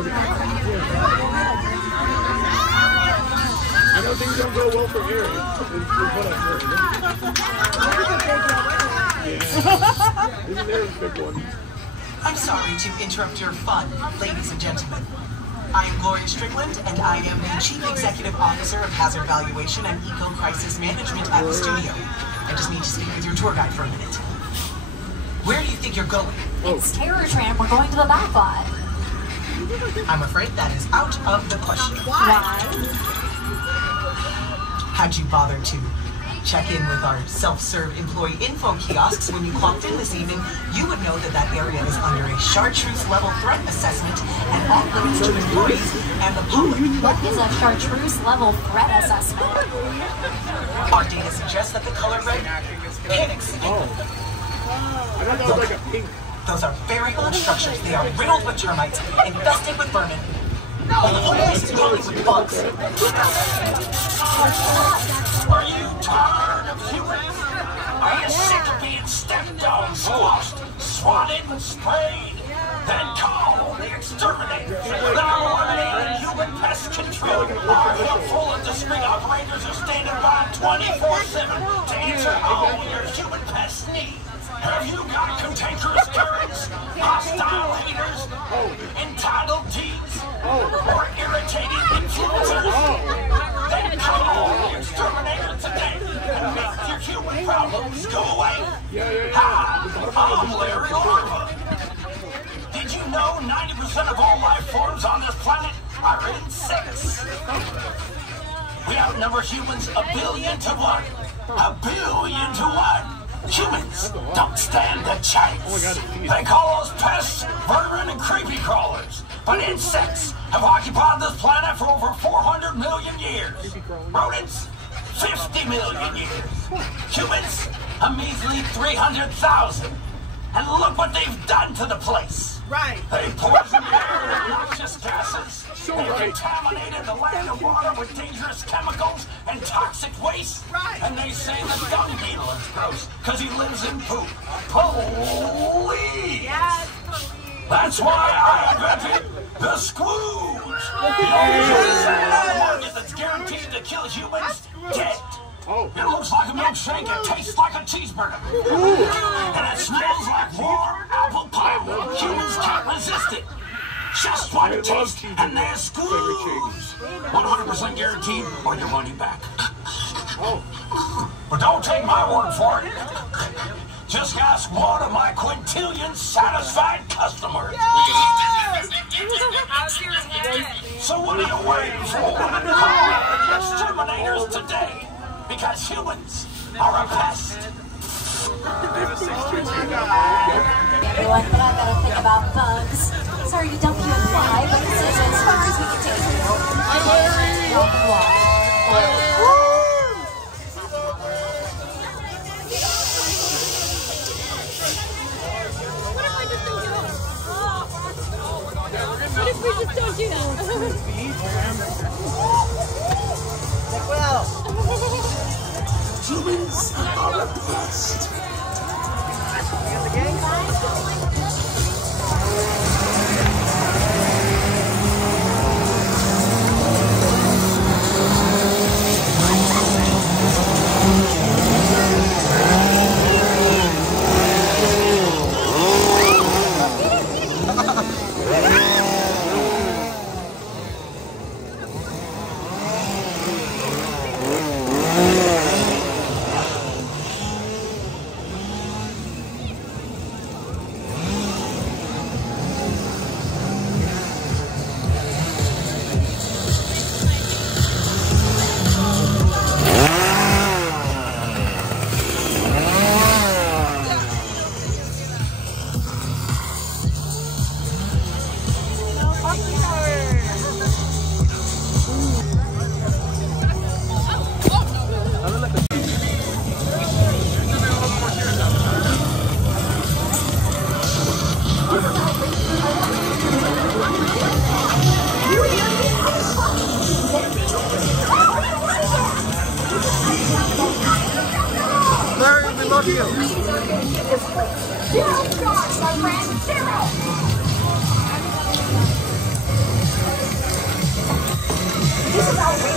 I know things don't go well for Aaron. Yeah. Isn't Aaron's big one? I'm sorry to interrupt your fun, ladies and gentlemen. I am Gloria Strickland, and I am the Chief Executive Officer of Hazard Valuation and Eco-Crisis Management at the studio. I just need to speak with your tour guide for a minute. Where do you think you're going? It's Terror Tram. We're going to the back lot. I'm afraid that is out of the question. Why? Had you bothered to check in with our self-serve employee info kiosks when you clocked in this evening, you would know that that area is under a chartreuse level threat assessment and off limits to employees and the public. What is a chartreuse level threat assessment? Our data suggests that the color red panics. Oh. I thought that was like a pink. Those are very old structures. They are riddled with termites, infested with vermin. The whole place is crawling with bugs. Are you tired of humans? Are you sick of being stepped on, squashed, swatted, sprayed? Then call the Exterminatorz. They're eliminating human pest control. Our helpful and discreet operators are standing by 24/7 to answer all your human pest needs. Have you got cantankerous Karens, hostile haters, entitled teens, or irritating influencers? Then call the Exterminator today and make your human problems go away. Hi, I'm Larry Orva. Did you know 90% of all life forms on this planet are insects? We outnumber humans 1 billion to 1. 1 billion to 1. Humans don't stand a chance. They call us pests, vermin, and creepy crawlers. But insects have occupied this planet for over 400 million years. Rodents, 50 million years. Humans, a measly 300,000. And look what they've done to the place. Right. They poisoned the air with noxious gases. They contaminated the land and water with dangerous chemicals and toxic waste. Right. And they say the dung beetle is gross because he lives in poop. Police! Yes, That's why I invented the Squooge. The only medicine on the market that's guaranteed to kill humans dead. It looks like a milkshake, it tastes like a cheeseburger. And it smells like warm apple pie. Humans can't resist it. Just one taste, and they're Squooge. 100% guaranteed, or your money back. But don't take my word for it. Just ask one of my quintillion satisfied customers. So what are you waiting for? Call the Exterminatorz today. Because humans are a pest. Everyone, but I gotta think about bugs. Sorry to dump you in fly, but this is as far as we can take you. Don't fly. What if we just don't do that? well. Humans are a pest.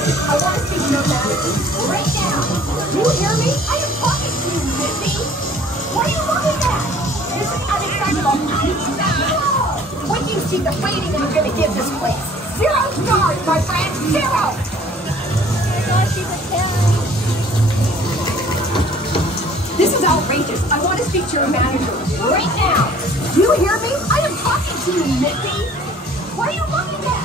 I want to speak to your manager right now. Do you hear me? I am talking to you, Missy. What are you looking at? This is unacceptable. What do you see the rating I'm going to give this place? 0 stars, my friend. 0. This is outrageous. I want to speak to your manager right now. Do you hear me? I am talking to you, Missy. What are you looking at?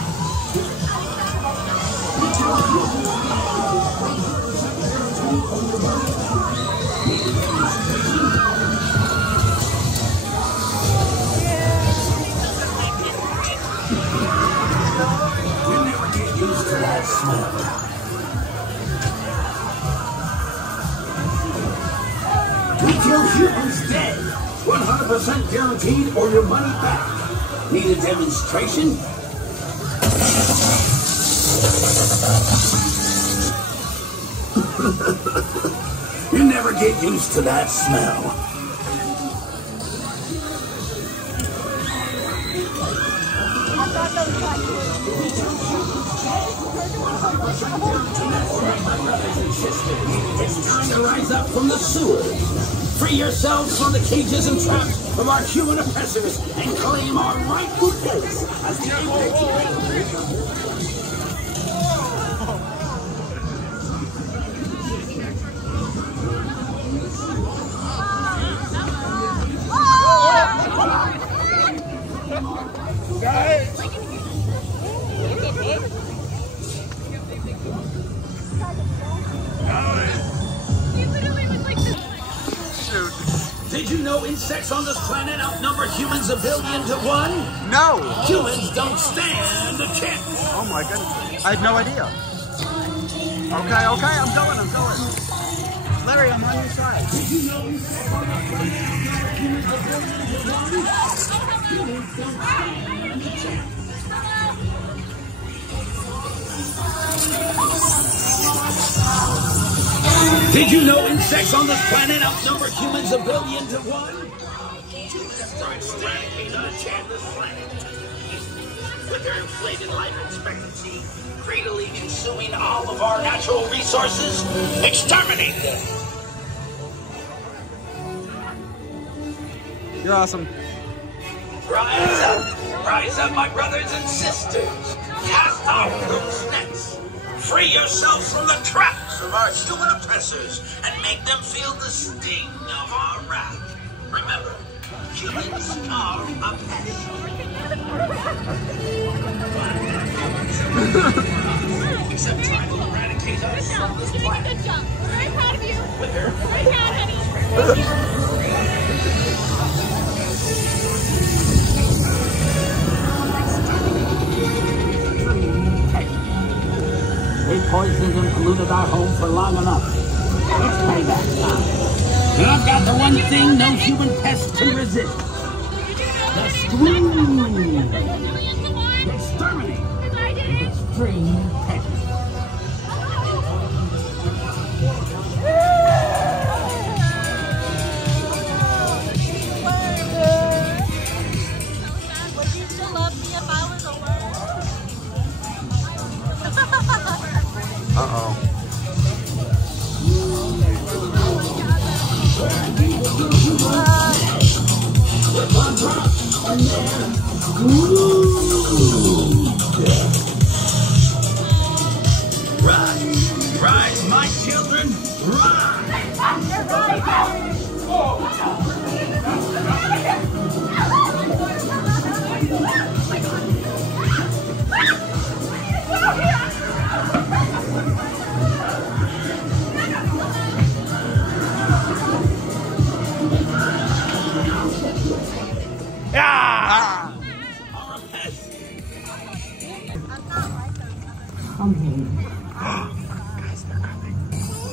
You never get used to that smell. We kill humans dead. 100% guaranteed or your money back. Need a demonstration? You never get used to that smell. It's time to rise up from the sewers. Free yourselves from the cages and traps of our human oppressors and claim our rightful place as the Did you know insects on this planet outnumber humans 1 billion to 1? No! Humans don't stand a chance. Oh my goodness. I had no idea. Okay, I'm going. Larry, I'm on your side. Did you know insects on this planet outnumber humans 1 billion to 1? Humans don't stand a chance. Did you know insects on this planet outnumber humans 1 billion to 1? Start standing on a chance planet. With their inflated life expectancy, greedily consuming all of our natural resources, exterminate them. You're awesome. Rise up, my brothers and sisters. Cast off those nets. Free yourselves from the traps of our human oppressors and make them feel the sting of our wrath. Remember, humans are a pest. Except trying to eradicate us from this You're doing a planet. good job. We're very proud of you. With her Very proud, honey. They poisoned and polluted our home for long enough. It's payback time. And I've got the one thing no human pest can resist. The scream. Exterminate. Extreme pest. Would you still love me if I was a worm? Uh-oh. Rise, my children, rise!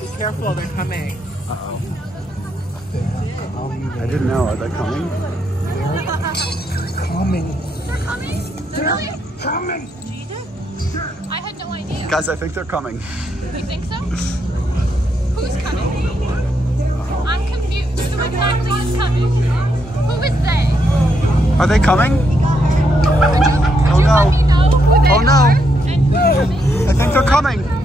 Be careful, they're coming. Uh-oh. I didn't know. Are they coming? They're coming? Really? Coming! I had no idea. Guys, I think they're coming. You think so? Who's coming? I'm confused. Who exactly is coming? Who is they? Are they coming? Could you let me know who they Oh, no. are and who's coming? I think they're coming.